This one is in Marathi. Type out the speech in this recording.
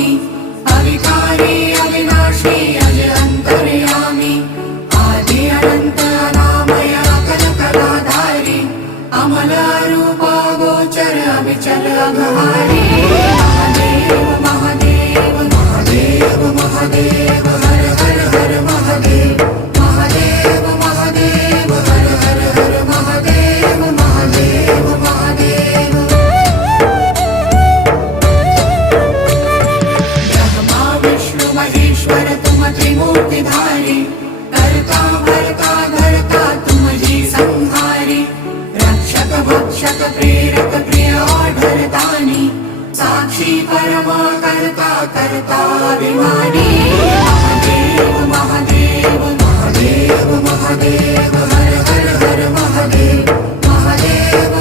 स्वामी अविकारी अविनाशी अज अंतर्यामी आदि अनंत अनामय अकल कलाधारी अमल रूप गोचर अविचल अघहारी महादेव महादेव महादेव महादेव हर हर हर महादेव महादेव महादेव हर हर हर महादेव महादेव महादेव ब्रह्मा विष्णु महेश्वर तुम त्रिमूर्तिधारी कर्ता भर्ता धर्ता तुम जी संहारी रक्षक भक्षक प्रेरक प्रिय आढरतानी साक्षी परमा कर्ता कर्ता अभिमानी